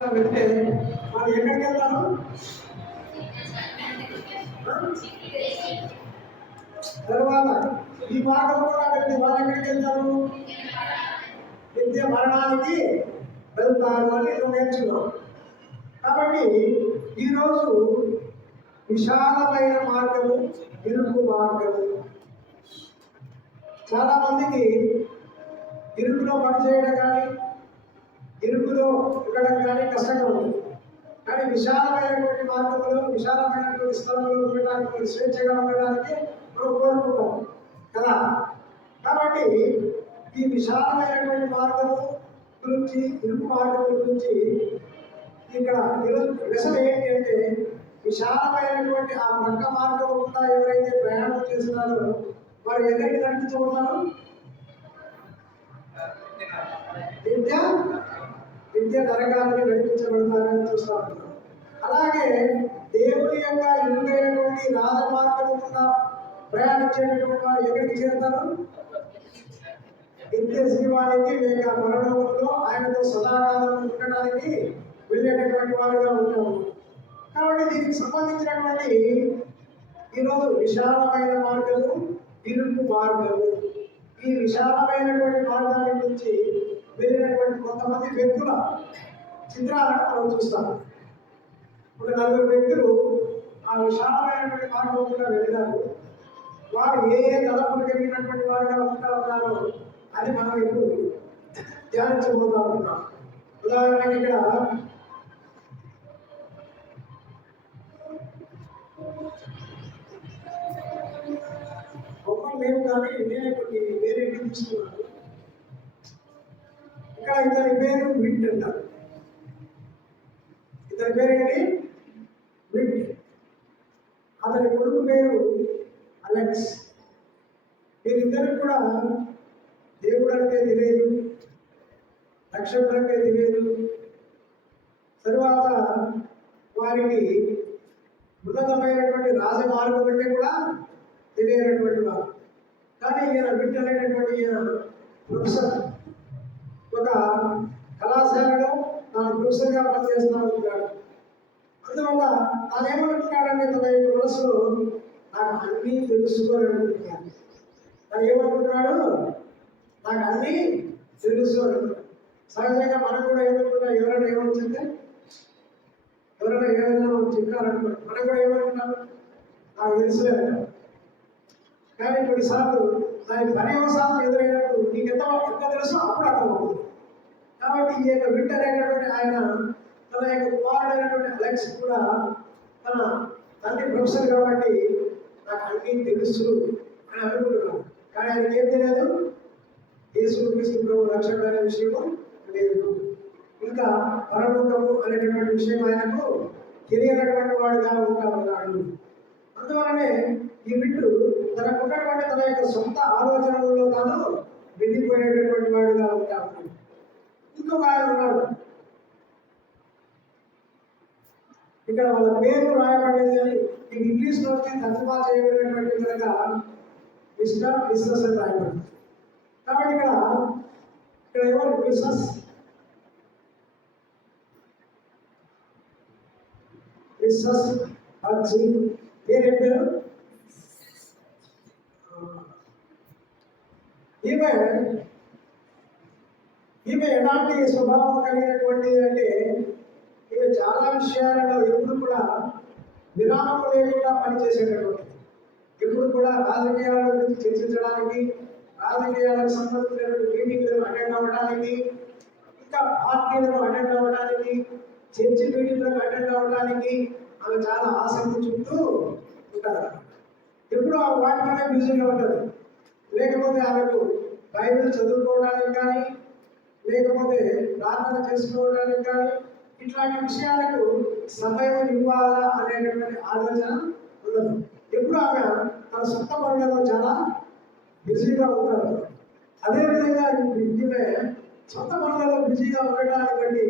వెళ్తే మనం ఎక్కడికి వెళ్తాము? తర్వాత ఈ మార్గం కూడా వెళ్తే వాళ్ళు ఎక్కడికి వెళ్తారు? నిత్య మరణానికి వెళ్తారు అని నేర్చుకున్నాం. కాబట్టి ఈరోజు విశాలమైన మార్గము, ఇరుకు మార్గము. చాలా మందికి ఇరుకులో పనిచేయడం కానీ ఇరుకులో ఉండడం కానీ కష్టంగా ఉంది. కానీ విశాలమైనటువంటి మార్గంలో, విశాలమైనటువంటి స్థలంలో ఉండడానికి, స్వేచ్ఛగా ఉండడానికి మనం కోరుకుంటాం కదా. కాబట్టి ఈ విశాలమైనటువంటి మార్గము గురించి, ఇరుకు మార్గం గురించి ఇక్కడ విషయం ఏంటి అంటే, విశాలమైనటువంటి ఆ ప్రక్క మార్గం కూడా ఎవరైతే ప్రయాణం చేస్తున్నారో వారు ఎక్కడికి నడిపించబడతారు? విద్య నరకాలని నడిపించబడతారని చూస్తూ ఉంటాం. అలాగే దేవుని యొక్క ఇరుకైనటువంటి రాజమార్గం గుండా ప్రయాణించేటటువంటి వారు ఎక్కడికి చేరుతారు? నిత్య జీవానికి లేక పరలోకంలో ఆయనతో సదాకాలం ఉండడానికి వెళ్ళేటటువంటి వారుగా ఉంటాము. కాబట్టి దీనికి సంబంధించినటువంటి ఈరోజు విశాలమైన మార్గము, ఇరుకు మార్గము. ఈ విశాలమైనటువంటి మార్గాల నుంచి వెళ్ళినటువంటి కొంతమంది వ్యక్తుల చిత్రాలను మనం చూస్తాం. ఒక 4 వ్యక్తులు ఆ విశాలమైనటువంటి మార్గం కూడా వెళ్ళారు. వారు ఏ తలపులు కలిగినటువంటి వారుగా ఉంటారో అది మనం ఇప్పుడు ధ్యానించబోతా ఉన్నాం. ఉదాహరణకి ఇక్కడ బొమ్మలు లేవు కానీ నేనే కొన్ని వేరే తీసుకున్నాను. ఇక్కడ ఇతని పేరు విట్ అంటారు. ఇతని పేరేంటి? విట్. అతని కొడుకు పేరు అలెక్స్. వీరిద్దరికి కూడా దేవుడు అంటే తెలియదు, నక్షత్రం అంటే తెలియదు. తరువాత వారికి ఉన్నతమైనటువంటి రాజమార్గం అంటే కూడా తెలియనటువంటి వారు. కానీ ఈయన విట్ అనేటటువంటి ఈయన ప్రొఫెసర్, ఒక కళాశాలలో తాను ప్రొఫెసర్గా పనిచేస్తూ ఉంటాడు. అందువల్ల తాను ఏమనుకుంటాడంటే, తన యొక్క మనసులో నాకు అన్నీ తెలుసుకోని అనుకుంటున్నాడు. తను ఏమనుకుంటున్నాడు? నాకు అన్నీ తెలుసు అనుకుంటాడు. సహజంగా మనం కూడా ఏమనుకుంటాం? ఎవరైనా ఏమని చెప్తే, ఎవరైనా ఏమైనా మనం చెప్పారనుకుంటాం, మనం కూడా ఏమనుకుంటాం? నాకు తెలుసులే అంటాం. కానీ కొన్నిసార్లు దాని పర్యవసానం ఎదురైనప్పుడు నీకు ఎంత తెలుసో అప్పుడు అర్థమవుతుంది. కాబట్టి ఈ యొక్క విట్ అనేటటువంటి ఆయన తన యొక్క కుమారుడైనటువంటి అలెక్స్ కూడా తన తండ్రి ప్రొఫెసర్ కాబట్టి నాకు అన్నీ తెలుసు అని అనుకుంటున్నాను. కానీ ఆయనకి ఏం తెలియదు? యేసు క్రీస్తు ప్రభు రక్షకుడు అనే విషయము లేదు. ఇంకా పరలోకము అనేటటువంటి విషయం ఆయనకు తెలియనటువంటి వాడుగా ఉంటా ఉన్నాడు. అందువలనే ఈ బిడ్డు తనకున్నటువంటి తన యొక్క సొంత ఆలోచనలలో తాను వెళ్ళిపోయేటటువంటి వాడుగా ఉంటా ఉన్నాడు. ఇంకొక ఆయన ఉన్నాడు. ఇక్కడ వాళ్ళ పేరు రాయబడేది అని ఇంగ్లీష్ లో తర్జుమా చేయబడినటువంటి కనుక మిస్టర్ బిజినెస్ అని రాయబడింది. కాబట్టి ఇక్కడ ఎవరు? బిజినెస్ పేరు పేరు ఈమె ఎలాంటి స్వభావం కలిగినటువంటి అంటే, ఈమె చాలా విషయాలలో ఎప్పుడు కూడా విరామం లేకుండా పనిచేసేటటువంటి, ఎప్పుడు కూడా రాజకీయాల గురించి చర్చించడానికి, రాజకీయాలకు సంబంధించినటువంటి మీటింగ్లను అటెండ్ అవ్వడానికి, ఇంకా పార్టీలను అటెండ్ అవ్వడానికి, చర్చి మీటింగ్లకు అటెండ్ అవ్వడానికి ఆమె చాలా ఆసక్తి చూపుతూ ఉంటారు. ఎప్పుడు ఆ వాటిలోనే బిజీగా ఉంటుంది. లేకపోతే ఆమెకు బైబిల్ చదువుకోవడానికి కానీ, లేకపోతే ప్రార్థన చేసుకోవడానికి కానీ, ఇట్లాంటి విషయాలకు సమయం ఇవ్వాలా అనేటటువంటి ఆలోచన ఉండదు. ఎప్పుడు ఆమె తన సొంత పనులలో చాలా బిజీగా ఉంటారు. అదేవిధంగా ఈమె సొంత పనులలో బిజీగా ఉండటాన్ని బట్టి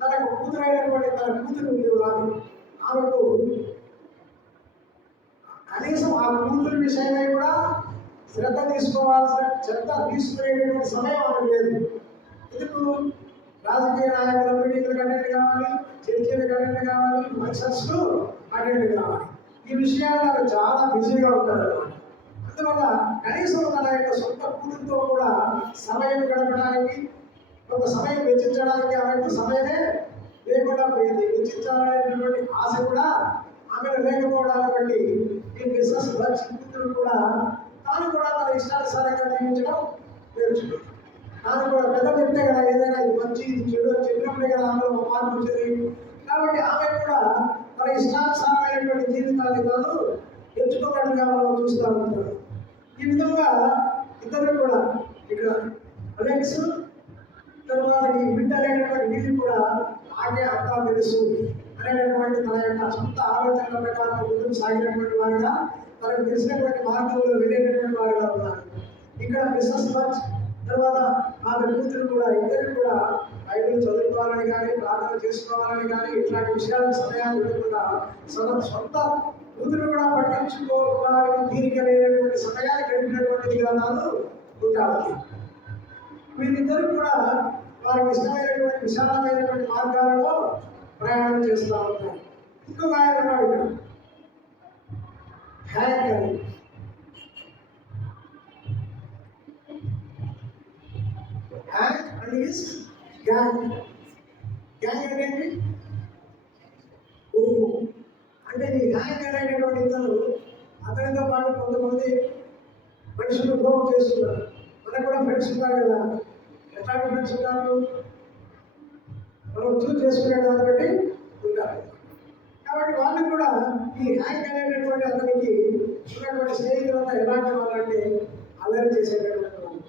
తనకు కూతురైనటువంటి తన కూతురు ఉంది. ఆమెకు కనీసం ఆ కూతురు విషయమై కూడా శ్రద్ధ తీసుకునేటువంటి సమయం ఆమె లేదు. ఎందుకు? రాజకీయ నాయకుల మీటింగ్లకు అటెండ్ కావాలి, చర్చలకు అటెండ్ కావాలి, ఫంక్షన్స్ అటెండ్ కావాలి. ఈ విషయాల్లో చాలా బిజీగా ఉంటారు అన్నమాట. అందువల్ల కనీసం తన యొక్క సొంత కూతురితో కూడా సమయం గడపడానికి, కొంత సమయం వెచ్చించడానికి ఆమెకు సమయమే లేకుండా పోయింది. వెచ్చించాలనేటువంటి ఆశ కూడా ఆమెను లేకపోవడాన్ని బట్టి ఈ బిజినెస్ కూతురు కూడా తాను కూడా తన ఇష్టానుసారంగా జీవించడం నేర్చుకుంది. తాను కూడా పెద్ద చెప్తే కదా ఏదైనా ఇది మంచి ఇది చెడు అని చెప్పినప్పుడే కదా ఆమె మార్పు వచ్చేది. కాబట్టి ఆమె కూడా తన ఇష్టానుసారమైనటువంటి జీవితాన్ని తాను ఎంచుకున్నట్టుగా మనం చూస్తూ ఉంటాం. ఈ విధంగా ఇద్దరు కూడా ఇక్కడ అలెక్స్ తర్వాత ఈ బిడ్డ అనేటటువంటి వీళ్ళు కూడా నాకే అంతా తెలుసు అనేటటువంటి తన యొక్క సొంత ఆలోచనల ప్రకారం ముందుకు సాగినటువంటి వారుగా, తనకు తెలిసినటువంటి మార్గంలో వెళ్ళేటటువంటి వారుగా ఉన్నారు. ఇక్కడ బిజినెస్ వర్క్ తర్వాత ఆమె కూతురు కూడా ఇద్దరు కూడా బైబిల్ చదువుకోవాలని కానీ, ప్రార్థన చేసుకోవాలని కానీ, ఇట్లాంటి విషయాలకు సమయాన్ని ఇవ్వకుండా సొంత కూతురు కూడా పట్టించుకోవాలని తీరిక లేనటువంటి సమయాన్ని గడిపినటువంటిదిగా నాను ఉంటాను. వీళ్ళిద్దరూ కూడా వారికి ఇష్టమైనటువంటి విశాలమైనటువంటి మార్గాలలో ప్రయాణం చేస్తూ ఉంటారు. ఇంకొక ఆయన ఉన్నాడు ఇక్కడ, హ్యాంక్ అని. Hank and his gang. Gang అంటే ఏంటి? అంటే ఈ హ్యాంక్ అనేటటువంటి ఇద్దరు అతనితో పాటు కొంతమంది మనుషులు గ్రోప్ చేస్తున్నారు. మనకు కూడా ఫ్రెండ్స్ ఉన్నారు కదా. ఎట్లాంటి ఫ్రెండ్స్ ఉన్నారు? మనం చూస్ చేసుకునే దాన్ని బట్టి ఉంటారు. కాబట్టి వాళ్ళు కూడా ఈ హ్యాంక్ అనేటటువంటి అతనికి ఉన్నటువంటి స్నేహితులంతా ఎలాంటి వాళ్ళంటే అల్లరి చేసేటటువంటి వాళ్ళు,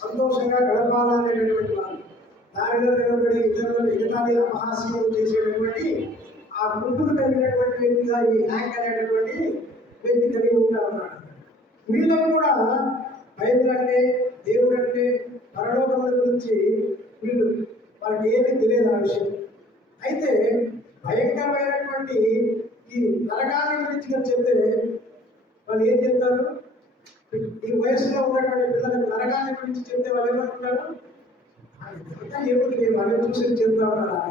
సంతోషంగా గడపాలనేటటువంటి వాళ్ళు, దారిలో నిలబడి ఇతరులను ఎగతాళి అపహాస్యం చేసేటటువంటి ఆ గుర్తులు కలిగినటువంటి వ్యక్తిగా ఈ హ్యాంక్ అనేటటువంటి వ్యక్తి కలిగి ఉంటా ఉన్నాడు. వీళ్ళకు కూడా బైబిల్ అంటే, దేవుడు అంటే, పరలోకముల గురించి వీళ్ళు వాళ్ళకి ఏమీ తెలియదు ఆ విషయం. అయితే భయంకరమైనటువంటి ఈ నరకాన్ని గురించి చెప్తే వాళ్ళు ఏం చెప్తారు? ఈ వయసులో ఉన్నటువంటి పిల్లలకు నరకాన్ని గురించి చెప్తే వాళ్ళు ఏమనుకుంటారు? ఏమిటి వాళ్ళు చూసి చెప్తా ఉన్నారా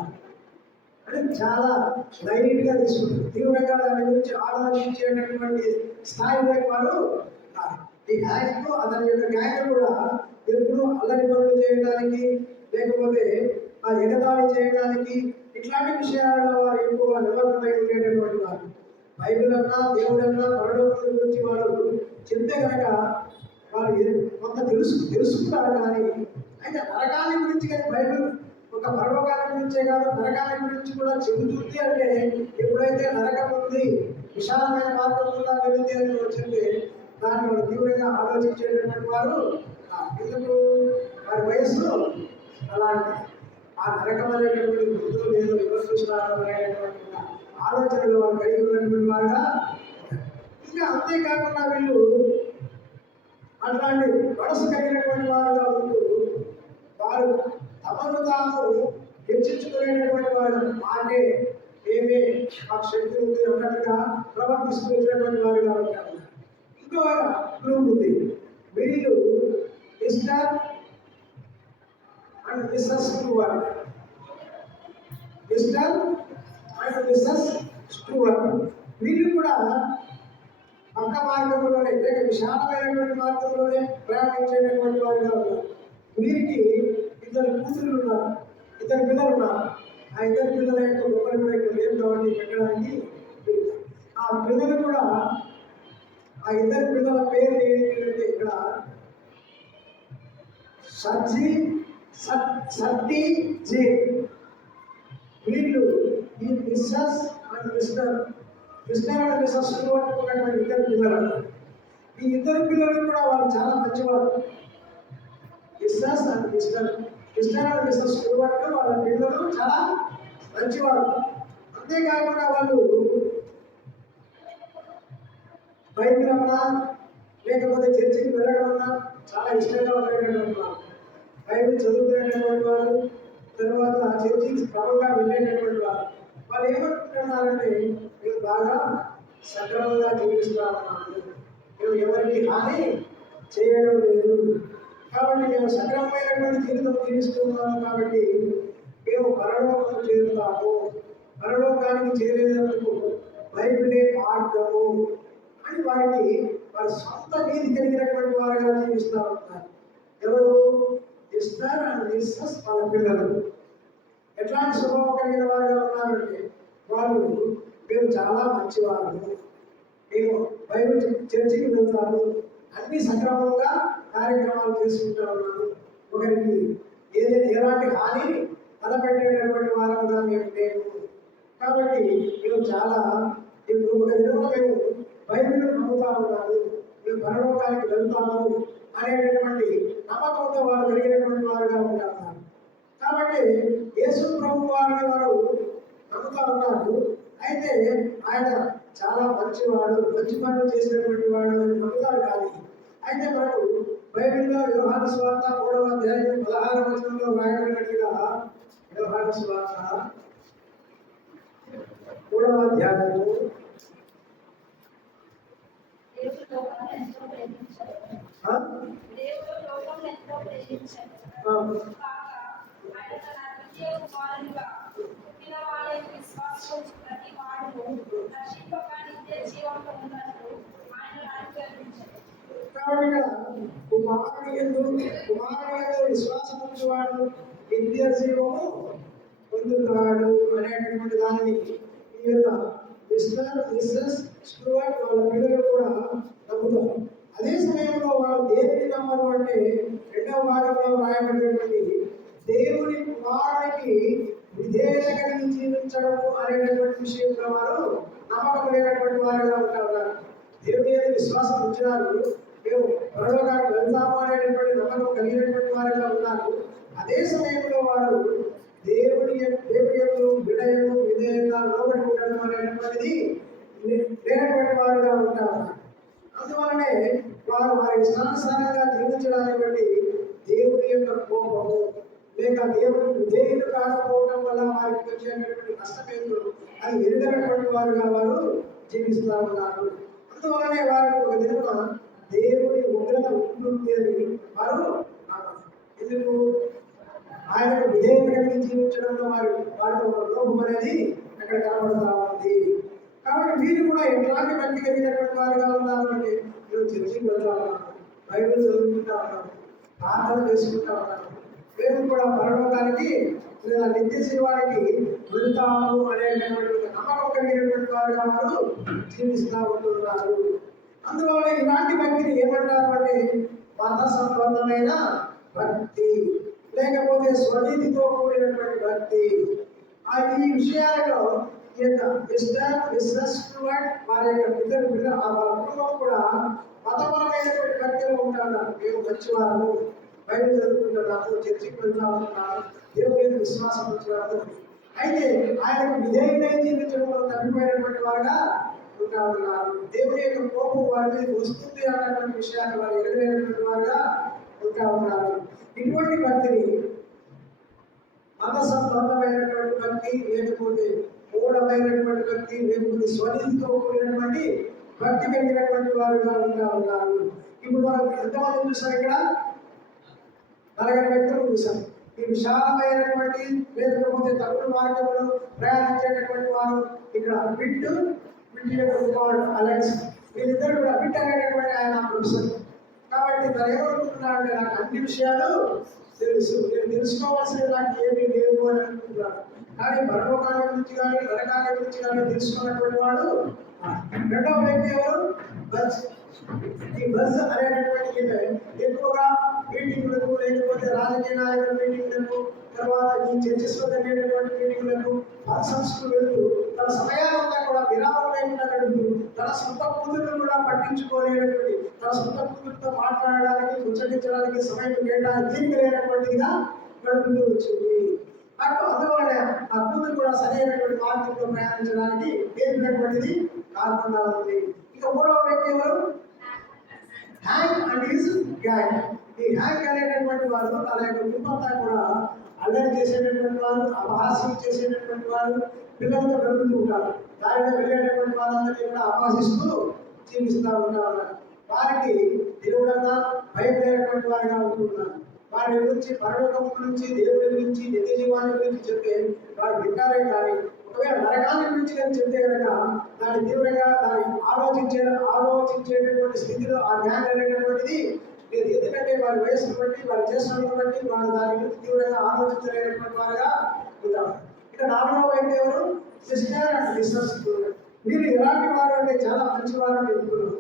అంటే చాలా లైట్గా తీసుకుంటారు. తీవ్రంగా దాని గురించి ఆలోచించేటటువంటి స్థాయిలో వాళ్ళు ఈ హ్యాంక్ అతని యొక్క గ్యాంగ్ కూడా ఎప్పుడు అల్లరి పనులు చేయడానికి, లేకపోతే ఆ ఎగతాళి చేయడానికి, ఇట్లాంటి విషయాలలో వారు ఎక్కువగా నిమగ్నమై ఉండేటటువంటి వారు. బైబిల్ అన్నా, దేవుడు అన్నా, పరలోకం గురించి వారు చెప్తే కనుక వారు కొంత తెలుసుకుంటారు. కానీ అయితే నరకాన్ని గురించి కానీ బైబిల్ ఒక పరలోకాన్ని గురించే కాదు, నరకాన్ని గురించి కూడా చెబుతుంది. అంటే ఎప్పుడైతే నరకం ఉంది, విశాలమైన మార్గం కూడా వెళితే అని వచ్చింది, దాన్ని వాళ్ళు తీవ్రంగా ఆలోచించేటటువంటి వారు. ఎందుకు? వారి వయస్సు అలాంటి ఆ నరకం అనేటటువంటి గుర్తులు లేదు, ఎవరు చూస్తున్నారు అనేటటువంటి ఆలోచనలు వారు కలిగి ఉన్నటువంటి వారుగా. ఇంకా అంతేకాకుండా వీళ్ళు అట్లాంటి మనసు కలిగినటువంటి వారుగా ఉంటూ వారు తమను తాము హెచ్చించుకునేటటువంటి వారు, మాకే ఏమే మాకు శక్తి ఉంది అన్నట్టుగా ప్రవర్తిస్తూ వచ్చినటువంటి వారుగా ఉంటారు. ఇంకో గ్రూప్ ఉంది, వీళ్ళు mister and missus Stuart. Mister and missus Stuart వీళ్ళు కూడా పక్క మార్గంలోనే, లేక విశాలమైనటువంటి మార్గంలోనే ప్రయాణించేటటువంటి వారుగా ఉన్నారు. వీరికి ఇద్దరు కూతురు ఉన్నారు, ఇద్దరు పిల్లలు ఉన్నారు. ఆ ఇద్దరు పిల్లల యొక్క గొప్పలు కూడా ఇక్కడ లేవు కాబట్టి పెట్టడానికి ఆ పిల్లలు కూడా, ఆ ఇద్దరు పిల్లల పేరు ఏంటంటే ఇక్కడ సర్టీ జే. వీళ్ళు ఈ missus and mister and missus ఉన్నటువంటి ఇద్దరు పిల్లలు. ఈ ఇద్దరు పిల్లలు కూడా వాళ్ళు చాలా మంచివారు. Missus and mister and missus వాళ్ళ పిల్లలు చాలా మంచివారు. అంతేకాకుండా వాళ్ళు బైబిల్ అన్నా, లేకపోతే చర్చికి వెళ్ళడం అన్నా చాలా ఇష్టంగా ఉండేటటువంటి వారు, బైబిల్ చదువుకునేటటువంటి వారు, తర్వాత చర్చికి క్రమంగా వెళ్ళేటటువంటి వారు. వాళ్ళు ఏమనుకుంటున్నారంటే, మేము బాగా సక్రమంగా జీవిస్తూ ఉన్నాము, మేము ఎవరికి హాని చేయడం లేదు, కాబట్టి మేము సక్రమమైనటువంటి జీవితం జీవిస్తూ ఉన్నాము, కాబట్టి మేము పరలోకము చేరుతాము, పరలోకానికి చేరేందుకు బైబిలే మార్గము అని వారి సొంత నీతి కలిగినటువంటి వారుగా జీవిస్తూ ఉంటారు. ఎవరు? ఎస్తర్ అండ్ మిస్సెస్ వాళ్ళ పిల్లలు ఎట్లాంటి స్వభావం కలిగిన వారుగా ఉన్నారంటే, వాళ్ళు మేము చాలా మంచివారు, మేము బైబిల్ చర్చికి వెళ్తాము, అన్ని సక్రమంగా కార్యక్రమాలు చేసుకుంటూ ఉన్నాము, ఒకరికి ఏదైనా ఎలాంటి హాని తలపెట్టేటటువంటి వారంగా మేము లేము. కాబట్టి మేము చాలా ఒక విధంగా మేము బైబిల్ నమ్ముతా ఉన్నాము, మేము పరలోకానికి వెళ్తాము అనేటటువంటి నమ్మకంతో వారు కలిగినటువంటి వారుగా ఉంటారు. కాబట్టి యేసు ప్రభు వారిని వారు నమ్ముతా ఉన్నారు. అయితే ఆయన చాలా మంచివాడు, మంచి పనులు చేసినటువంటి వాడు అని నమ్ముతారు. కానీ అయితే మనకు బైబిల్లో యోహాను సువార్త 3వ అధ్యాయం 16వ వచనంలో రాయబడినట్లుగా, యోహాను సువార్త 3వ అధ్యాయము కుమారుడు విశ్వాసం ఉంచేవాడు నిత్య జీవము పొందుతాడు అనేటటువంటి దానిని ఈ యొక్క మిస్టర్ మిస్సెస్ స్టూవర్ట్ వాళ్ళ పిల్లలు కూడా నమ్ముతారు. అదే సమయంలో వాళ్ళు దేనిని నమ్మరు అంటే, 2వ భాగంలో రాయబడినటువంటి దేవుని కుమారునికి విధేయత కలిగి జీవించడము అనేటటువంటి విషయంలో వారు నమ్మకం లేనటువంటి వారుగా ఉంటారు. దేవుని యొక్క విశ్వాసం ఉంచినారు, మేము పరలోకానికి వెళ్తాము అనేటటువంటి నమ్మకం కలిగినటువంటి వారుగా ఉన్నారు. అదే సమయంలో వారు దేవుని యొక్క వినయము విధేయత లోబడి ఉండడం అనేటువంటిది లేనటువంటి వారుగా ఉంటారు. అందువలనే వారు వారి ఇష్టానుసారంగా జీవించడానికి బట్టి దేవుని యొక్క కోపము లేక దేవుని విధేయులు కాకపోవడం వల్ల వారికి వచ్చేటటువంటి నష్టమేందో అది ఎరుగనటువంటి వారుగా వారు జీవిస్తూ ఉన్నారు. అందువలనే వారికి ఒక విధంగా దేవుని ఉగ్రత ఉంటుంది అని వారు ఎందుకు ఆయనకు విధేయత కలిగి జీవించడంలో వారి ఒక లోపం అనేది అక్కడ కనబడతా ఉంది. కాబట్టి మీరు కూడా ఎట్లాంటి భక్తి కలిగినటువంటి వారుగా ఉన్నారు అంటే, మేము చర్చికి వెళ్తా ఉన్నాము, బైబిల్ చదువుకుంటా ఉన్నాము, ప్రార్థన చేసుకుంటా ఉన్నాము, మేము కూడా పరలోకానికి లేదా నిత్య జీవానికి వెళ్తాము అనేటటువంటి నమ్మకం కలిగినటువంటి వారుగా వారు జీవిస్తూ ఉంటున్నారు. అందువల్ల ఇలాంటి భక్తిని ఏమంటారు అంటే మత సంబంధమైన భక్తి, లేకపోతే స్వనీతితో కూడినటువంటి భక్తి. ఈ విషయాలలో వారి యొక్క పిల్లలు ఆ కుటుంబం కూడా మతపరమైనటువంటి భక్తిలో ఉంటారు. మేము మంచివారము, బయట చదువుకుంటున్నాము, చర్చికి వెళ్తా ఉంటున్నాము, దేవుని విశ్వాసం ఉంటున్నాము. అయితే ఆయనకు విధేయులై జీవించడంలో తప్పిపోయినటువంటి వారుగా ఉంటా ఉన్నారు. దేవుని యొక్క కోపం వారి మీద వస్తుంది అన్నటువంటి విషయాన్ని వారు ఎదురైనటువంటి వారుగా ఉంటా ఉన్నారు. ఇటువంటి భక్తిని మత సంబంధమైనటువంటి భక్తి, లేకపోతే మూఢమైనటువంటి భక్తి, లేకపోతే స్వనీతితో కూడినటువంటి భక్తి కలిగినటువంటి వారుగా ఉంటా ఉన్నారు. ఇప్పుడు మనం ఎంతమంది చూసాం? ఇక్కడ 40 వ్యక్తులు చూసాం. ఈ విశాలమైనటువంటి లేకపోతే తప్పుడు మార్గంలో ప్రయాణించేటటువంటి వారు ఇక్కడ బిట్టు యొక్క కుమారుడు అలెక్స్, వీళ్ళిద్దరు కూడా బిట్ అనేటటువంటి ఆయన ప్రొఫెసర్. కాబట్టి తను ఏమనుకుంటున్నాడంటే, నాకు అన్ని విషయాలు తెలుసు, నేను తెలుసుకోవాల్సినవి నాకు ఏమీ లేవు అని అనుకుంటున్నాడు. కానీ పరలోకాల గురించి కానీ నరకాల గురించి కానీ తెలుసుకున్నటువంటి వాడు 2వ వ్యక్తి ఎవరు? బజ్. ఈ బజ్ అనేటటువంటి ఎక్కువగా మీటింగ్లకు, లేకపోతే రాజకీయ నాయకుల మీటింగ్లకు, తర్వాత ఈ చర్చెస్లో జరిగేటటువంటి మీటింగ్లకు, ఫంక్షన్స్కు వెళ్తూ తన సమయాలంతా కూడా విరామం లేకుండా గడుపుతూ తన సొంత కూతురు కూడా పట్టించుకోలేనటువంటి, తన సొంత కూతురుతో మాట్లాడడానికి, ముచ్చటించడానికి సమయం తీరికలేనటువంటిదిగా గడుపుతూ వచ్చింది. అందువలన ఆ కూతురు కూడా సరైనటువంటి మార్గంలో ప్రయాణించడానికి నేర్పినటువంటిది కాకుండా ఉంది. ఇక 3వ వ్యక్తి ఎవరు? Hank and his gang. ఈ హ్యాంక్ అనేటటువంటి వారు తన యొక్క కుటుంబంతా కూడా అల్లరి చేసేటటువంటి వారు, అపహాస్యం చేసేటటువంటి వారు, పిల్లలతో గడుపుతూ ఉంటారు. దారిలో వెళ్ళేటటువంటి వాళ్ళందరినీ కూడా అపహసిస్తూ జీవిస్తూ ఉంటారు. వారికి దేవుడన్నా భయం లేనటువంటి వారిగా ఉంటున్నారు. వారి గురించి, పరలోకం గురించి, దేవుడి గురించి, నిత్య జీవాన్ని గురించి చెప్తే వారు వింటారే కానీ ఒకవేళ నరకాన్ని గురించి కానీ చెప్తే కనుక దాన్ని తీవ్రంగా దాన్ని ఆలోచించేటటువంటి స్థితిలో ఆ జ్ఞానం అనేటటువంటిది లేదు. ఎందుకంటే వారి వయసును బట్టి, వారి చేస్తున్న బట్టి వారు దాని గురించి తీవ్రంగా ఆలోచించలేనటువంటి వారుగా ఉంటారు. ఇక 4వ వ్యక్తి ఎవరు? సిస్టర్ అండ్ విశ్వసిస్తున్నారు. మీరు ఎలాంటి వారు అంటే చాలా మంచి వారు అని చెప్తున్నారు.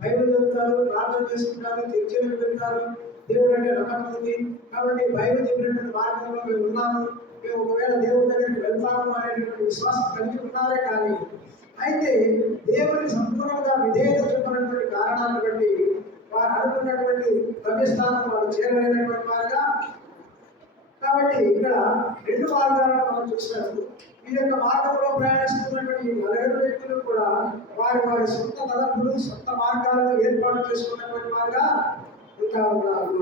బైబిల్ చదువుతారు, ప్రార్థన చేసుకుంటారు, చర్చలకు వెళ్తారు, దేవుడు అంటే నమ్మకం ఉంది కాబట్టి బైబిల్ చెప్పినటువంటి మార్గంలో మేము ఉన్నాము, మేము ఒకవేళ దేవుడి దగ్గరికి వెళ్తాము అనేటువంటి విశ్వాసం కలిగి ఉన్నారే కానీ అయితే దేవుడికి సంపూర్ణంగా విధేయత చూపినటువంటి కారణాలను బట్టి వారు అనుకున్నటువంటి గమ్యస్థానం వారు చేరలేనటువంటి వారుగా. కాబట్టి ఇక్కడ 2 మార్గాలను మనం చూసినప్పుడు ఈ యొక్క మార్గంలో ప్రయాణిస్తున్నటువంటి 4 వ్యక్తులు కూడా వారి వారి సొంత తలంపులు, సొంత మార్గాలను ఏర్పాటు చేసుకున్నటువంటి వారుగా ఇంకా ఉన్నారు.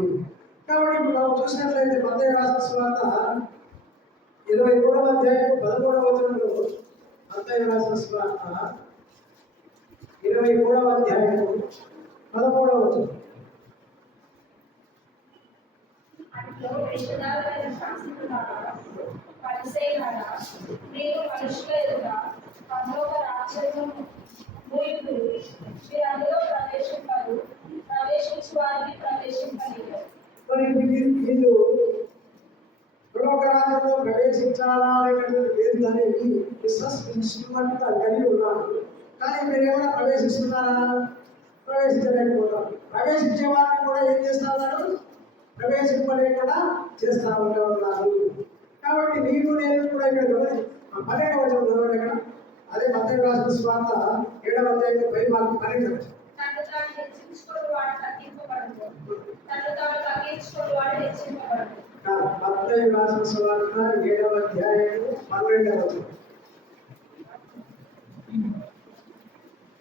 కాబట్టి ఇప్పుడు మనం చూసినట్లయితే మత్తయి రాసిన సువార్త 23వ అధ్యాయం 13వ వచనంలో, మత్తయి రాసిన సువార్త 23వ అధ్యాయం 13వ వచనం. నేను మనుషుల ఎదుట పరలోక రాజ్యం మూయుడు వీరందరూ ప్రవేశించు వారిని ప్రవేశింపలేదు. వీళ్ళు పరలోక రాజ్యంలో ప్రవేశించాలా అనేటువంటి లేదు అనేది విశ్వసించుకున్నట్టుగా కలిగి ఉన్నారు. కానీ మీరు ఏమైనా ప్రవేశిస్తున్నారా? ప్రవేశించలేకపోతారు. ప్రవేశించే వారిని కూడా ఏం చేస్తా ఉన్నారు? ప్రవేశింపలేకుండా చేస్తా ఉన్నారు. కాబట్టి నీవు నేను కూడా ఇక్కడ 12వ వచనం చదవండి. ఇక్కడ అదే మత్తయి రాసిన సువార్త 7వ అధ్యాయం 12వ వచనం. మత్తయి రాసిన సువార్త 7వ అధ్యాయం 12వ వచనం.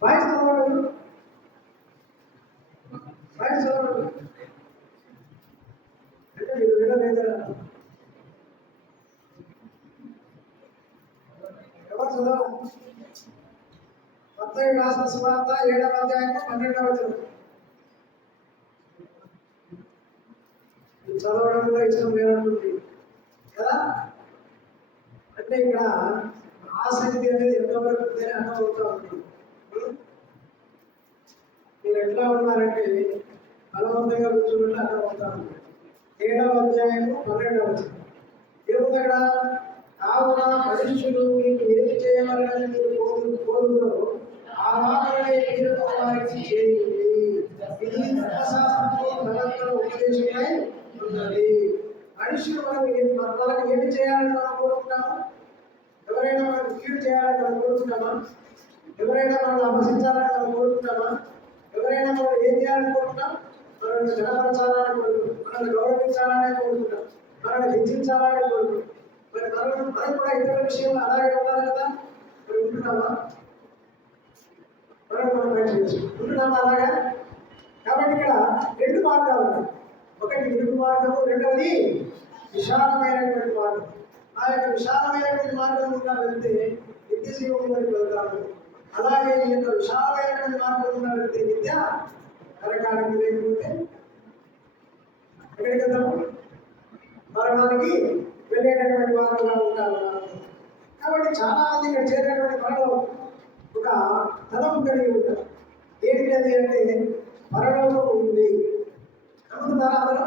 వాయిస్ చదవండి. అంటే మీరు వినలేదా? ఎవరు చదవాలి? మత్తయి రాసిన సువార్త 7వ అధ్యాయం 12వ వచనం. చదవడం కూడా ఇష్టం లేనట్టుంది కదా. అంటే ఇక్కడ ఆసక్తి అనేది ఎంతవరకు ఉందని అర్థమవుతా ఉంది. మీరు ఎట్లా ఉన్నారంటే బలవంతంగా కూర్చుంటే అర్థమవుతా ఉంది. 7వ అధ్యాయం 12వ వచనం ఏముంది అక్కడ? కావున మనుష్యులు మీకు ఏమి చేయవాలని మీరు కోరుకున్నారో ఆ మాటలనే మీరు వారికి చేయండి. ఇది ధర్మశాస్త్రంలో నిరంతర ఉపదేశమై ఉన్నది. మనుషులు మనకు ఏమి చేయాలని మనం కోరుకుంటామా? ఎవరైనా మనకు కీడు చేయాలని మనం కోరుకుంటామా? ఎవరైనా మనల్ని అభజించాలని మనం కోరుకుంటామా? ఎవరైనా మనం ఏం చేయాలని కోరుకుంటాం? మనల్ని జనపరచాలని కోరుకుంటాం, మనల్ని గౌరవించాలని కోరుకుంటాం, మనల్ని హెచ్చించాలని కోరుకుంటాం. మరి మనం కూడా ఇతర విషయంలో అలాగే ఉండాలి కదా. మరి ఉంటున్నామా? మనం బయట ఉంటున్నామా అలాగా? కాబట్టి ఇక్కడ 2 మార్గాలు ఉన్నాయి. ఒకటి ఇరుకు మార్గము, రెండవది విశాలమైనటువంటి మార్గం. ఆ యొక్క విశాలమైనటువంటి మార్గం గుండా వెళ్తే నిత్య జీవంలోకి వెళ్తాము. అలాగే ఈ యొక్క విశాలమైనటువంటి మార్గం గుండా వెళ్తే నిత్య నరకానికి, లేకపోతే ఎక్కడికి వెళ్తాము? మరణానికి వెళ్ళేటటువంటి వారుగా ఉంటారు. కాబట్టి చాలా మంది ఇక్కడ చేరేటువంటి వాళ్ళు ఒక తలపు కలిగి ఉంటారు. ఏంటి అది అంటే పరలోకం ఉంది. నమ్ముతున్నారా అందరూ?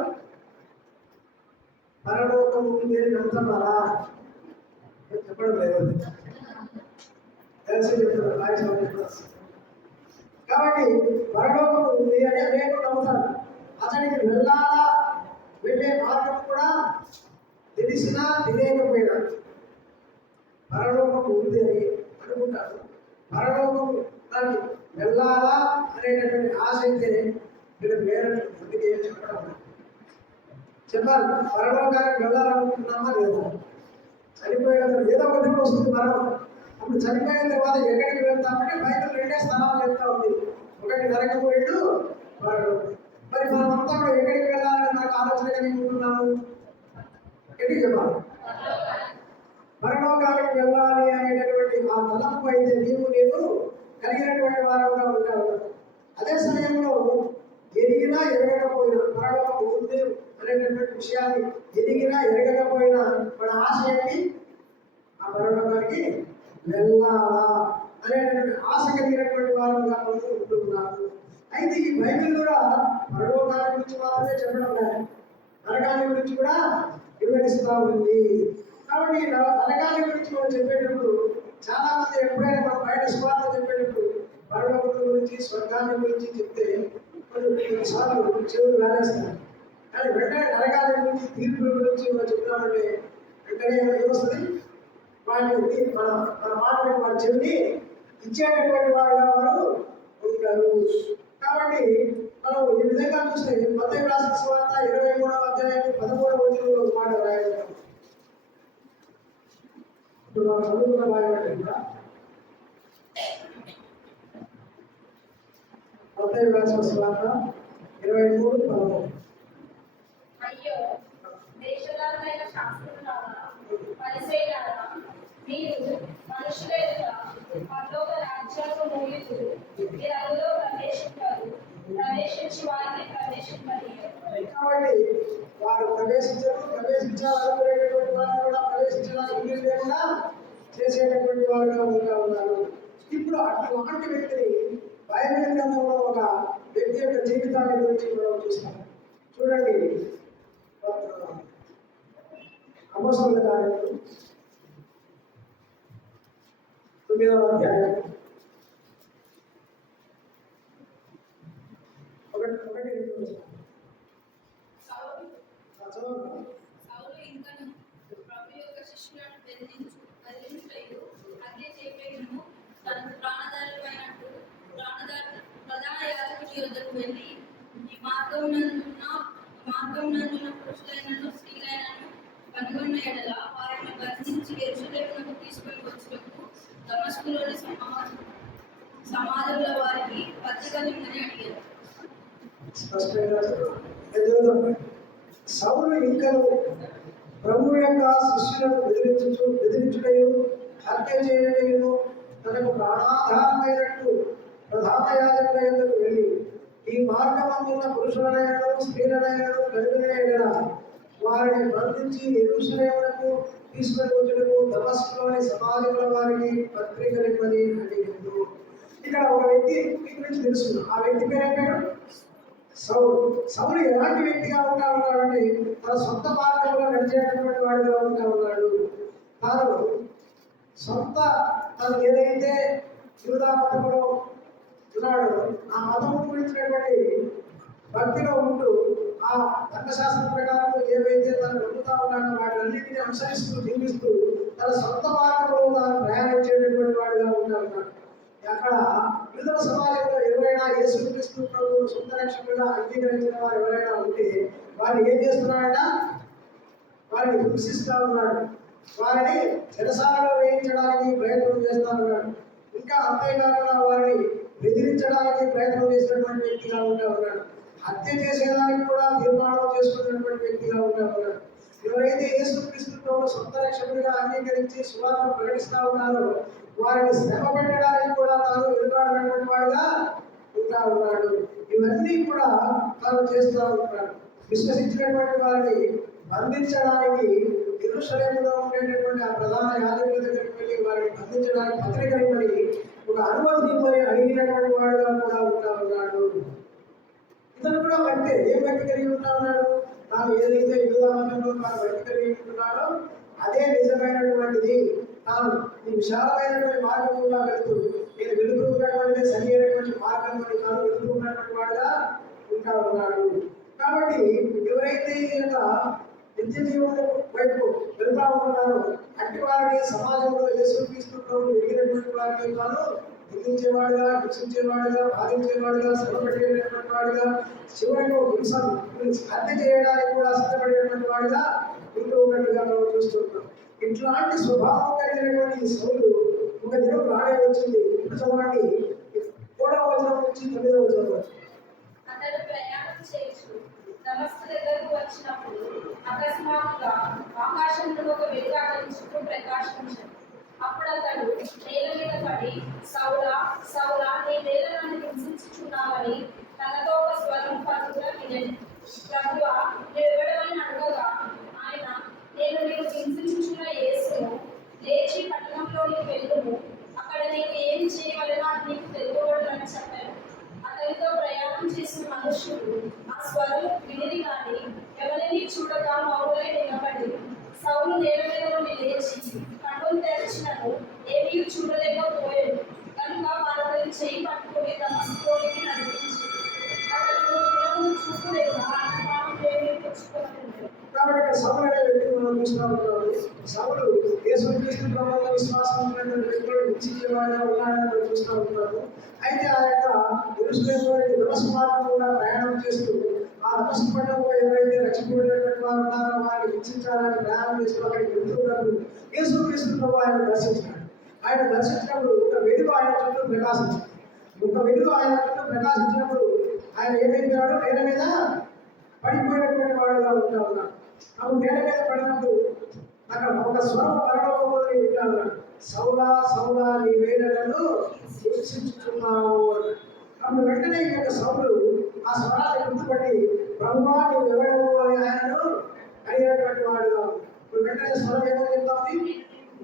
పరలోకం ఉంది అని నమ్ముతున్నారా? చెప్పడం లేదు. తెలిసి చెప్తున్నారు. కాబట్టి పరలోకం ఉంది అని అనేక నమ్ముతారు. అతనికి వెళ్ళాలా, వెళ్ళే మార్గం కూడా తెలిసినా తెలియకపోయినా పరలోకం ఉంది అని అనుకుంటారు. పరలోకం దానికి వెళ్ళాలా అనేటటువంటి ఆశ అయితే మీరు వేరే అందుకే చెప్పడం చెప్పాలి. పరలోకానికి వెళ్ళాలనుకుంటున్నామా లేదా? చనిపోయినప్పుడు ఏదో ఒకటి వస్తుంది మరణం. అప్పుడు చనిపోయిన తర్వాత ఎక్కడికి వెళ్తామంటే బైబిల్ 2 స్థలాలు చెప్తా ఉంది. ఒకటి నరకము, 2 పరలోకం. మరి మనమంతా కూడా ఎక్కడికి వెళ్ళాలని నాకు ఆలోచన కలిగి ఉంటున్నాము? ఎక్కడికి చెప్పాలి? పరలోకానికి వెళ్ళాలి అనేటటువంటి ఆ తలంపు అయితే నీవు నేను కలిగినటువంటి వారుగా ఉంటారు. అదే సమయంలో ఎరిగినా ఎరగకపోయినా, పరలోకం ఉంది అనేటటువంటి విషయాన్ని ఎదిగినా ఎరగకపోయినా మన ఆశ ఏంటి? ఆ పరలోకానికి వెళ్ళాలా అనేటటువంటి ఆశ కలిగినటువంటి వారుగా మనం ఉంటున్నాము. అయితే ఈ బైబిల్ కూడా పరలోకాల గురించి మాత్రమే చెప్పడం లేదు, నరకాన్ని గురించి కూడా వివరిస్తూ ఉంది. కాబట్టి నరకాన్ని గురించి మనం చెప్పేటప్పుడు చాలా మంది ఎప్పుడైనా మనం బయట స్వార్థ చెప్పేటప్పుడు పరలోకం గురించి స్వర్గాన్ని గురించి చెప్తే కొన్నిసార్లు చెవులు వేలేస్తారు. కానీ వెంటనే నరకాల గురించి తీర్పుల గురించి మనం చెప్తామంటే వెంటనే ఏమొస్తుంది? వాటిని మన మన మాటలకు వారి చెవిని ఇచ్చేటటువంటి వారుగా వారు ఉంటారు. కాబట్టి మనం ఈ విధంగా చూస్తే మత్తయి రాసిన సువార్త 23వ అధ్యాయం 13వ వచనంలో ఒక మాట రాయబడింది. ఇప్పుడు మనం చదువుకున్న రాయబడింది. మత్తయి రాసిన సువార్త 23:13. అయ్యో దేశదారులైన శాస్త్రులారా, పరిసయ్యులారా, మీరు మనుషుల ఎదుట పరలోక రాజ్యాలకు మూయుదురు. మీరు అందులో ప్రవేశించి వారిని ప్రవేశింపనీయరు. కాబట్టి వారు ప్రవేశించాలనుకునేటటువంటి వారు కూడా ప్రవేశించడానికి వీలు లేకుండా చేసేటటువంటి వారుగా ఉన్నారు. ఇప్పుడు అట్లాంటి వ్యక్తిని బైబిల్ గ్రంథంలో ఒక వ్యక్తి యొక్క జీవితాన్ని గురించి మనం చూస్తాం. చూడండి, అపోస్తలుల కార్యములు 9వ అధ్యాయం 1-2. సౌలు ఇంకను ప్రభు యొక్క శిష్యులను బెదిరించుటయు హత్య చేయుటయును తనకు ప్రాణదాయకమైనట్టు ప్రధాన యాజకుని యొద్దకు వెళ్ళి ఈ మార్గమునందున్న పురుషులైనను స్త్రీలైనను కనుగొన్న ఎడల వారిని బంధించి యెరూషలేమునకు తీసుకొని వచ్చుటకు దమస్కులోని సమాజంలో వారికి పత్రిక నిమ్మని అడిగారు. సౌలు ఇంకను ప్రభు యొక్క శిష్యులను బెదిరించుటయు హత్య చేయటయును తనకు ప్రాణాధారమైనట్టు ప్రధాన యాజకుల యొద్దకు వెళ్ళి ఈ మార్గమందున్న పురుషులనైనను స్త్రీలనైనను కనుగొన వారిని బంధించి యెరూషలేమునకు తీసుకొని వచ్చుటకు దమస్కులోని సమాజంలో వారికి పత్రిక నిమ్మని అడిగారు. ఇక్కడ ఒక వ్యక్తి మీ గురించి తెలుసు. ఆ వ్యక్తి పేరు సౌలు ఎలాంటి వ్యక్తిగా ఉంటా ఉన్నాడంటే తన సొంత మార్గంలో నడిచేటటువంటి వాడిగా ఉంటా ఉన్నాడు. తను ఏదైతే యూదా మతంలో ఉన్నాడో ఆ మతం గురించినటువంటి భక్తిలో ఉంటూ ఆ ధర్మశాస్త్రం ప్రకారం ఏవైతే తను నమ్ముతా ఉన్నాడో వాటినన్నింటినీ అనుసరిస్తూ జీవిస్తూ తన సొంత మార్గంలో తాను ప్రయాణించేటటువంటి వాడిగా ఉంటా ఉన్నాడు. అక్కడ యూదుల సమాజంలో ఎవరైనా యేసుక్రీస్తు ప్రభువును సొంత రక్షకుడిగా అంగీకరించిన వారు ఎవరైనా ఉంటే వారిని ఏం చేస్తున్నాడట? వారిని హింసిస్తూ ఉన్నాడు, వారిని చెరసాలలో వేయించడానికి ప్రయత్నం చేస్తూ ఉన్నాడు. ఇంకా అంతేకాకుండా వారిని బెదిరించడానికి ప్రయత్నం చేసినటువంటి వ్యక్తిగా ఉంటా ఉన్నాడు. హత్య చేసేదానికి కూడా తీర్మానం చేసుకున్నటువంటి వ్యక్తిగా ఉంటా ఉన్నాడు. ఎవరైతే యేసుక్రీస్తు ప్రభువును సొంత రక్షకుడిగా అంగీకరించి సువార్త ప్రకటిస్తూ ఉన్నారో వారిని శ్రమ పెట్టడానికి కూడా తాను వెనుకాడినటువంటి వాడుగా ఉంటా ఉన్నాడు. ఇవన్నీ కూడా తాను చేస్తూ ఉంటాడు. విశ్వసించినటువంటి వారిని బంధించడానికి యెరూషలేములో ఉండేటటువంటి ఆ ప్రధాన యాజకుల దగ్గరికి వెళ్ళి వారిని బంధించడానికి పత్రిక ఇవ్వని ఒక అనుమతి ఇవ్వని అడిగినటువంటి వాడుగా కూడా ఉంటా ఉన్నాడు. ఇతను కూడా వ్యక్తి ఏ వ్యక్తి కలిగి ఉంటా ఉన్నాడు? తాను ఏదైతే యూదా మతంలో తాను వ్యక్తి కలిగి ఉంటున్నాడో అదే నిజమైనటువంటిది. తాను ఈ విశాలమైనటువంటి మార్గంగా వెళుతూ నేను వెళుతున్నటువంటిది సరి అయినటువంటి మార్గంలో తాను వెళుతున్నటువంటి వాడుగా ఉంటా ఉన్నాడు. కాబట్టి ఎవరైతే ఈ యొక్క నిత్య జీవనం వైపు వెళ్తా ఉంటున్నారో అట్టి వారిని సమాజంలో యేసుక్రీస్తు ప్రభువును ఎరిగినటువంటి వారిని తాను నిందించేవాడుగా, హింసించేవాడుగా, బాధించేవాడుగా, శ్రమ పెట్టేటటువంటి వాడుగా, చివరికి హత్య చేయడానికి కూడా సిద్ధపడేటటువంటి వాడుగా ఉంటూ ఉన్నట్టుగా మనం చూస్తున్నాం. ఇట్లాంటి స్వభావం కలిగినటువంటి సౌలు ఒక దినం రానే వచ్చింది. చదవండి 3వ వచనం నుంచి 9వ వచనం. అతడు ప్రయాణం చేస్తూ దమస్కు దగ్గరకు వచ్చినప్పుడు అకస్మాత్తుగా ఆకాశంలో ఒక వెలుగు అతని చుట్టూ ప్రకాశించింది. అప్పుడు అతడు నేల మీద పడి సౌలా సౌలా నీ నేల నన్ను హింసించుచున్నావని తనతో ఒక స్వరం పలుకుగా వినెను. ప్రభువా, నువ్వెవడవని అడగగా ఆయన, నేను నీకు హింసించుచున్న యేసును, లేచి పట్టణంలోనికి వెళ్ళుము, అక్కడ నీకు ఏమి చేయవలెనో అది నీకు తెలుపబడునని చెప్పాను. అతనితో ప్రయాణం చేసిన మనుష్యుడు ఆ స్వరం వినిరి గాని ఎవరిని చూడక మౌనమై నిలబడి, సౌలు నేల మీద నుండి లేచి కన్నులు తెరిచినను ఏమీ చూడలేకపోయాడు. కనుక వారు చేయి పట్టుకుని దమస్కులోనికి నడిపించి, అతడు 3 దినములు చూపులేక ఆయన ప్రాణం దేవుని తెచ్చుకోలేదు. కాబట్టి ఇక్కడ సౌలు అనే వ్యక్తిని మనం చూస్తూ ఉంటాము. సౌలు యేసుక్రీస్తు ప్రభువులో విశ్వాసం ఉన్నటువంటి వ్యక్తులు ఇచ్చేవాడుగా ఉన్నాడని మనం చూస్తూ ఉంటాము. అయితే ఆ యొక్క యెరూషలేములోని దమస్కు మార్గం కూడా ప్రయాణం చేస్తూ ఆ దమస్కు పట్టణంలో ఎవరైతే రక్షింపబడినటువంటి వారు ఉన్నారో వారిని హింసించాలని ప్రయాణం చేస్తూ అక్కడికి వెళ్తున్నప్పుడు యేసుక్రీస్తు ప్రభు ఆయన దర్శించాడు. ఆయన దర్శించినప్పుడు ఒక వెలుగు ఆయన చుట్టూ ప్రకాశించింది. ఒక వెలుగు ఆయన చుట్టూ ప్రకాశించినప్పుడు ఆయన ఏమైపోయాడు? నేల మీద పడిపోయినటువంటి వాడుగా ఉంటా ఉన్నాడు. అప్పుడు నేల మీద పడినప్పుడు అక్కడ ఒక స్వరం పరలోకంలో వింటాడు, సౌలా సౌలా నీ వేదనను హింసించుచున్నావు అని. అప్పుడు వెంటనే ఈ యొక్క సౌలు ఆ స్వరాన్ని గుర్తుపట్టి, ప్రభువా నీవు ఎవడవు అని ఆయనను అడిగినటువంటి వాడుగా. ఇప్పుడు వెంటనే స్వరం ఏమో చెప్తాంది,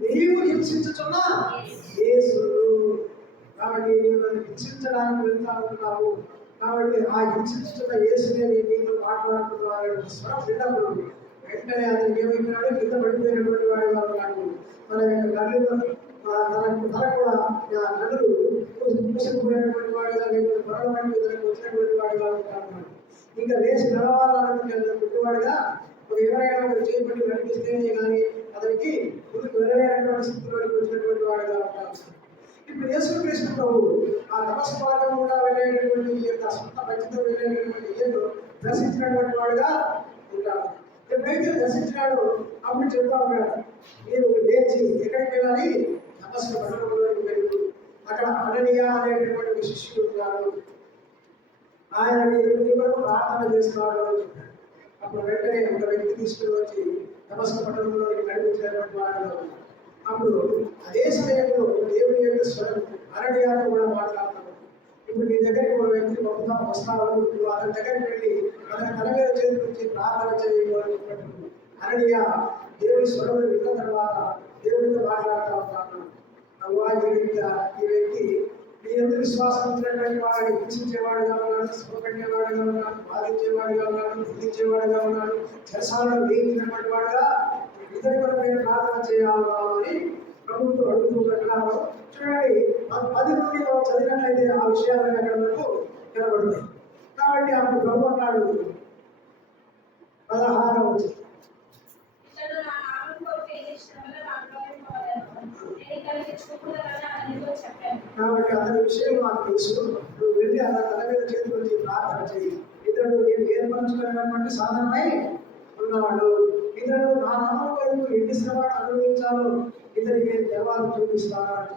నీవు హింసించుచున్నా యేసును. కాబట్టి నీవు నన్ను హింసించడానికి వెళ్తా ఉంటున్నావు, కాబట్టి ఆ హింసించుతున్న యేసునే నీతో మాట్లాడుతున్నాడు స్వరం విన్నప్పుడు వెంటనే అతను ఏమైపోయినాడు? కింద పడిపోయినటువంటి వాడుగా ఉన్నాడు. మన యొక్క కళ్ళు తన కూడా కళ్ళు మూసుకుపోయినటువంటి వాడుగా, లేకపోతే పొరపాటు తనకు వచ్చినటువంటి వాడుగా ఉంటాడు. ఇంకా లేచి నడవాలన్నటువంటి పుట్టివాడుగా ఎవరైనా ఒక చేపట్టి నడిపిస్తేనే కానీ అతనికి ముందుకు వెళ్ళలేనటువంటి స్థితిలోకి వచ్చినటువంటి వాడుగా ఉంటాడు. ఇప్పుడు యేసుక్రీస్తు ప్రభు ఆ తపస్సు మార్గం కూడా వెళ్ళేటటువంటి ఈ యొక్క సొంత భక్తితో వెళ్ళేటటువంటి ఏదో దర్శించినటువంటి వాడుగా ఉంటాడు. ఎప్పుడైతే దర్శించినాడో అప్పుడు చెప్తా ఉన్నాడు, మీరు లేచి ఎక్కడికి వెళ్ళాలి? తపస్సు పట్టణంలోకి వెళ్ళు, అక్కడ అననీయ అనేటటువంటి ఒక శిష్యుడు ఉన్నాడు, ఆయన నీ కొరకు ప్రార్థన చేస్తున్నాడు అని చెప్పాడు. అప్పుడు వెంటనే ఒక వ్యక్తి తీసుకుని వచ్చి తపస్సు పట్టణంలోకి నడిపించినటువంటి వాడుగా ఉన్నాడు. అప్పుడు అదే సమయంలో దేవుని యొక్క స్వరం అననీయతో కూడా మాట్లాడుతున్నాడు. ఇప్పుడు నీ దగ్గరికి ఒక వ్యక్తి వస్తాడు, నువ్వు అతని దగ్గరికి వెళ్ళి అతని తల మీద చేతుల నుంచి ప్రార్థన చేయము అని చెప్పినప్పుడు అననీయ దేవుని స్వరం విన్న తర్వాత దేవుడితో మాట్లాడుతూ ఉంటాను, అవ్వా ఈ వ్యక్తి నీ ఎందుకు విశ్వాసం ఉంచినటువంటి వాడిని హింసించేవాడుగా ఉన్నాడు, శ్రమపెట్టేవాడుగా ఉన్నాడు, బాధించేవాడుగా ఉన్నాడు, నిందించేవాడుగా ఉన్నాడు, చెరసాలను వేయించినటువంటి వాడుగా ఇతని కొరకు నేను ప్రార్థన చేయాలని ప్రభుత్వం అడుగుతున్నట్లు చూడండి. 10 నుండి చదివినట్లయితే ఆ విషయాలను అక్కడ మనకు కనబడుతాయి. కాబట్టి అప్పుడు ప్రభు అన్నాడు 16వ వచనం, కాబట్టి అతని విషయం నాకు తెలుసు, నువ్వు వెళ్ళి అతని తల మీద చేతులు వచ్చి ప్రార్థన చేయి. ఇతడు నేను ఏర్పరచుకున్నటువంటి సాధనమై ఉన్నాడు, ఇతడు నా నామం వరకు ఎన్ని శ్రమను అనుభవించాలో ఇతనికి నేను దేవాలు చూపిస్తాను.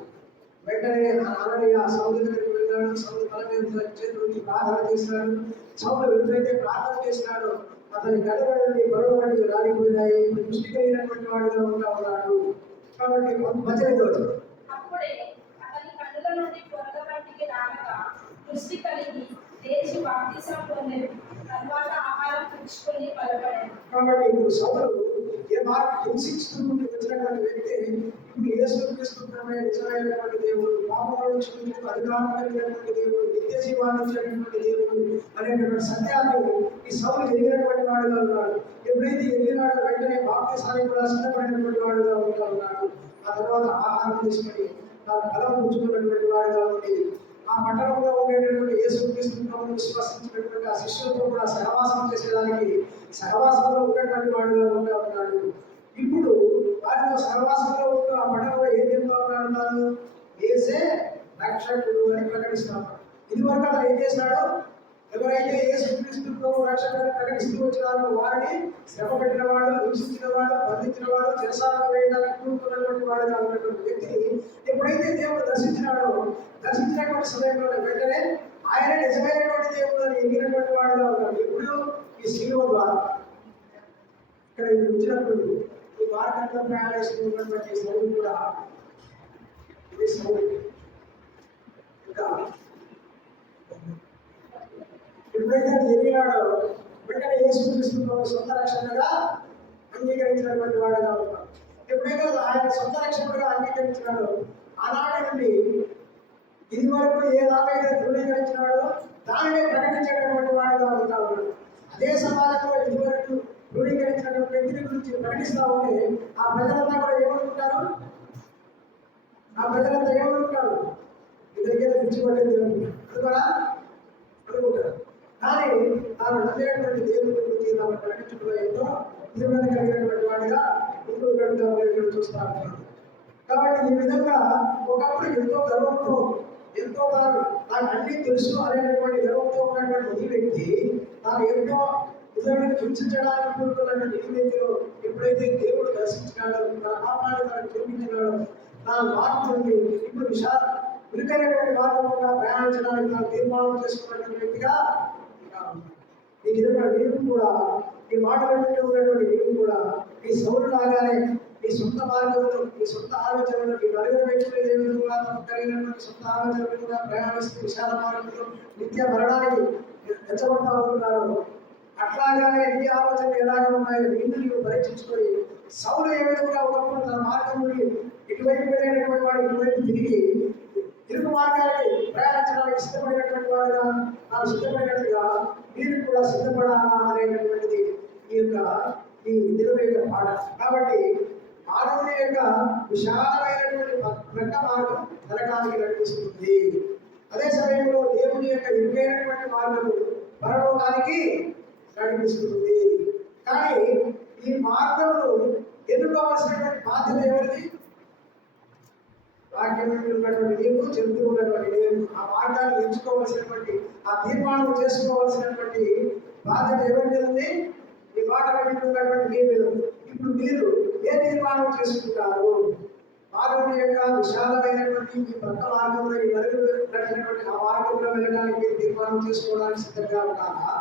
వెంటనే అననీయ సౌలు దగ్గరికి వెళ్ళాడు. సౌలు తల మీద చేతుల నుంచి ప్రార్థన చేసినాడు. సౌలు ఎప్పుడైతే ప్రార్థన చేసినాడో అతని గడవడి బరువు రాలిపోయినాయి. దృష్టి కలిగినటువంటి వాడుగా ఉంటా ఉన్నాడు. కాబట్టి 18వ వచనం, అప్పుడే అతని కన్నుల నుండి పొరల బయటికి రాగా దృష్టి కలిగి లేచి బాప్తిసం పొందెను. తర్వాత ఆహారం పుచ్చుకొని బలపడాడు. కాబట్టి ఇప్పుడు సౌలు ఏ మార్గం హింసిస్తుంటే వచ్చినటువంటి వ్యక్తి ఇప్పుడు యేసుక్రీస్తు నిజమైనటువంటి దేవుడు, పాపములను క్షమించే అధికారం కలిగినటువంటి దేవుడు, నిత్య జీవాన్ని ఇచ్చేటటువంటి దేవుడు అనేటువంటి సత్యాన్ని ఈ సౌలు ఎరిగినటువంటి వాడుగా ఉన్నాడు. ఎప్పుడైతే ఎరిగినాడో వెంటనే బాప్తిసానికి కూడా సిద్ధపడినటువంటి వాడుగా ఉంటా ఉన్నాడు. ఆ తర్వాత ఆహారం తీసుకొని తాను బలం పుచ్చుకున్నటువంటి వాడుగా ఉండి ఆ పట్టణంలో ఉండేటటువంటి యేసుక్రీస్తు ప్రభువును విశ్వసించినటువంటి ఆ శిష్యులతో కూడా సహవాసం చేసేదానికి సహవాసంలో ఉన్నటువంటి వాడుగా ఉంటా ఉన్నాడు. ఇప్పుడు వారితో సహవాసంలో ఉంటూ ఆ పట్టణంలో ఏం చెప్తా ఉన్నాడు? తాను యేసే రక్షకుడు అని ప్రకటిస్తున్నాడు. ఇదివరకు అతను ఏం చేసినాడు? ఎవరైతే యేసుక్రీస్తు ప్రభు రక్షకుడిని ప్రకటిస్తూ వచ్చినారో వారిని శ్రమ పెట్టినవాడు, హింసించినవాడు, బంధించినవాడు, చెరసాలలో వేయడానికి కూడుకున్నటువంటి వాడుగా ఉన్నటువంటి వ్యక్తిని ఎప్పుడైతే దేవుడు దర్శించినాడో దర్శించినటువంటి సమయంలో వెంటనే ఆయన నిజమైనటువంటి దేవుడు అని ఎగినటువంటి వాడుగా ఉన్నాడు. ఇప్పుడు ఈ శిలువ ద్వారా ఇక్కడ ఇది వచ్చినప్పుడు ఈ మార్గంలో ప్రయాణిస్తున్నటువంటి సౌలు కూడా ఇది సౌలు ఇంకా ఎప్పుడైతే ఎగినాడో వెంటనే యేసుక్రీస్తును సొంత రక్షణగా అంగీకరించినటువంటి వాడుగా ఉన్నాడు. ఎప్పుడైతే ఆయన సొంత రక్షణగా అంగీకరించినాడో ఆనాటి నుండి ఇది వరకు ఏదాకైతే ధృవీకరించినాడో దానిని ప్రకటించేటటువంటి వాడుగా ఉంటాడు. అదే సమాజంలో ఇదివరకు ధృవీకరించినటువంటి వ్యక్తిని గురించి ప్రకటిస్తూ ఉంటే ఆ ప్రజలంతా కూడా ఏమనుకుంటారు? ఆ ప్రజలంతా ఏమనుకుంటారు? ఈ దగ్గర పిచ్చిపట్టేది అనుకుంటారు. అనుకుంటారు. కానీ తాను నమ్మినటువంటి దేవుడి గురించి తాను ప్రకటించడంలో ఎంతో తీవ్రత కలిగినటువంటి వాడిగా ఉంటున్నట్టుగా ఇక్కడ చూస్తూ ఉంటారు. కాబట్టి ఈ విధంగా ఒకప్పుడు ఎంతో గర్వంతో ఎంతో నాకు అన్ని తెలుసు అనేటటువంటి గర్వంతో ఉన్నటువంటి ఈ వ్యక్తి తాను ఎంతో ఇతరులను హింసించడానికి కోరుకున్నటువంటి ఈ వ్యక్తిలో ఎప్పుడైతే దేవుడు దర్శించినాడో తన పాపాన్ని తనకు చూపించినాడో తాను మార్పుని ఇప్పుడు ఉరికైనటువంటి మార్గంగా ప్రయాణించడానికి తాను తీర్మానం చేసుకున్నటువంటి వ్యక్తిగా ఈ విధంగా నీవు కూడా ఈ మాటలన్నింటిలో ఉన్నటువంటి నీవు కూడా ఈ సౌలు లాగానే ఈ సొంత మార్గంలో ఈ సొంత ఆలోచనలు ఈ నలుగురు వ్యక్తులు ఏ విధంగా తమకు కలిగినటువంటి సొంత ఆలోచనలు కూడా ప్రయాణిస్తూ విశాల మార్గంలో నిత్య మరణానికి రెచ్చగొడతా ఉంటున్నారు. అట్లాగానే నీ ఆలోచనలు ఎలాగ ఉన్నాయో నీవు పరీక్షించుకొని సౌలు ఏ విధంగా ఒకప్పుడు తన మార్గం నుండి ఇటువైపు వెళ్ళేటటువంటి వాడు ఇటువైపు తిరిగి తిరుగు మార్గానికి ప్రయాణించడానికి సిద్ధపడినటువంటి వాడుగా తాను సిద్ధపడినట్లుగా మీరు కూడా సిద్ధపడాలా అనేటటువంటిది ఈ దినం యొక్క పాట. కాబట్టి మానవుని యొక్క విశాలమైనటువంటి ప్రక్క మార్గం నరకానికి నడిపిస్తుంది. అదే సమయంలో దేవుని యొక్క ఇరుకైనటువంటి మార్గము పరలోకానికి నడిపిస్తుంది. కానీ ఈ మార్గంలో ఎన్నుకోవాల్సినటువంటి బాధ్యత ఎవరిది? వాక్యం ఉన్నటువంటి నీవు, చెబుతూ ఉన్నటువంటి నేను ఆ మార్గాన్ని ఎంచుకోవాల్సినటువంటి ఆ తీర్మానం చేసుకోవాల్సినటువంటి బాధ్యత ఎవరి మీద ఉంది? ఈ మాట వింటున్నటువంటి మీ మీద ఉంది. ఇప్పుడు మీరు ఏ తీర్మానం చేసుకుంటారు? మార్గం యొక్క విశాలమైనటువంటి ఈ పక్క మార్గంలో ఈ నలుగురు నడిచినటువంటి ఆ మార్గంలో వెళ్ళడానికి మీరు తీర్మానం చేసుకోవడానికి సిద్ధంగా ఉన్నారా?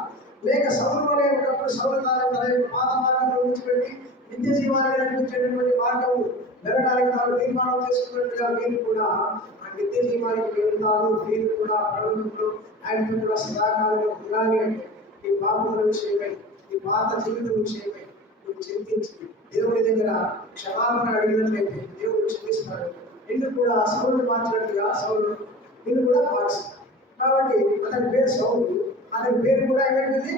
లేక సౌలు వలె ఒకప్పుడు సౌలు తన యొక్క పాత మార్గంలో విడిచిపెట్టి నిత్య జీవాన్ని నడిపించేటటువంటి మార్గం వెళ్ళడానికి తాను తీర్మానం చేసుకున్నట్టుగా మీరు కూడా ఆ నిత్య జీవానికి వెళ్తారు. మీరు కూడా ప్రభుత్వంలో ఆయనతో కూడా సదాకాలంలో ఉండాలి అంటే ఈ పాపముల విషయమై ఈ పాత జీవితం విషయమై నువ్వు చింతించి దేవుడి దగ్గర క్షమాపణ అడిగినట్లయితే దేవుడు క్షమిస్తాడు. నిన్ను కూడా సౌలుని మార్చినట్టుగా సౌలు నిన్ను కూడా మారుస్తాడు. కాబట్టి అతని పేరు సౌలు, అతని పేరు కూడా ఏమైంది?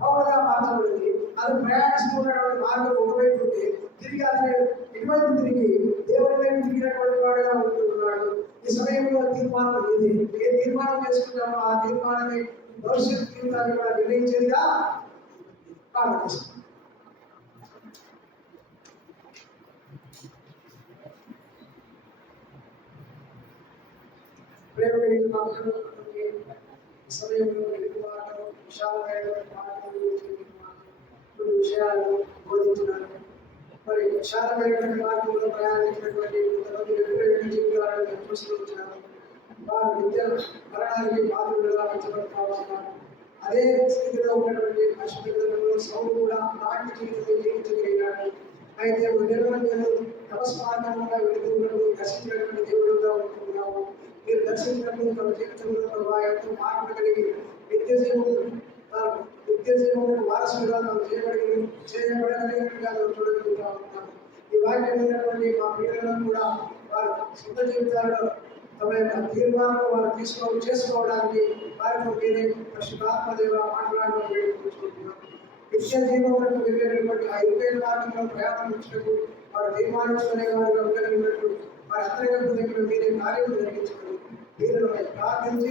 పౌలుగా మార్చబడింది. అది ప్రయాణిస్తున్నటువంటి మార్గం ఒకవైపు ఉంటే తిరిగి అతని ఇటువైపు తిరిగి దేవుడి వైపు తిరిగినటువంటి వాడుగా ఉంటున్నాడు. ఈ సమయంలో తీర్మానం ఇది. ఏ తీర్మానం చేసుకుంటామో ఆ తీర్మానమే భవిష్యత్ జీవితాన్ని కూడా నిర్ణయించేదిగా ప్రారంభిస్తాం. ప్రేమ కలిగిన సమయంలో విశాలమైనటువంటి విషయాలు బోధించినారు. మరి విశాలమైనటువంటి మార్గంలో ప్రయాణించినటువంటి కొంతమంది వ్యక్తుల జీవితాలను చూస్తూ వచ్చినారు. వారు విద్య మరణానికి బాధ్యులుగా పెంచబడతా ఉన్నారు. అదే స్థితిలో ఉన్నటువంటి పరిశుద్ధులలో సౌలు కూడా నాటి జీవితం జీవించగలిగినాడు. అయితే నిర్వహణలు తపస్మార్గంగా వెళుతున్నప్పుడు దర్శించినటువంటి దేవుడుగా ఉంటున్నాము. మీరు దర్శించినప్పుడు తమ జీవితంలో ఎంతో మార్పు కలిగి నిత్య జీవములకు వారసులుగా మనం చేయబడగలిగినట్టుగా మనం చూడగలుగుతా ఉంటాం. ఈ వాక్యం ఉన్నటువంటి మా పిల్లలను కూడా వారు సొంత జీవితాల్లో తమ యొక్క తీర్మానం వారు చేసుకోవడానికి వారితో మీరే పరిశుద్ధాత్మదేవ మాట్లాడడం వేడుకుంటున్నాం. నిత్య జీవములకు వెళ్ళేటటువంటి ఆ ఇరుకైన మార్గంలో ప్రయాణించటకు వారు తీర్మానించుకునే వారుగా ఉండగలిగినట్టు వారి అంతర్గత దగ్గర మీరే కార్యము జరిగించడం వీరిని ప్రార్థించి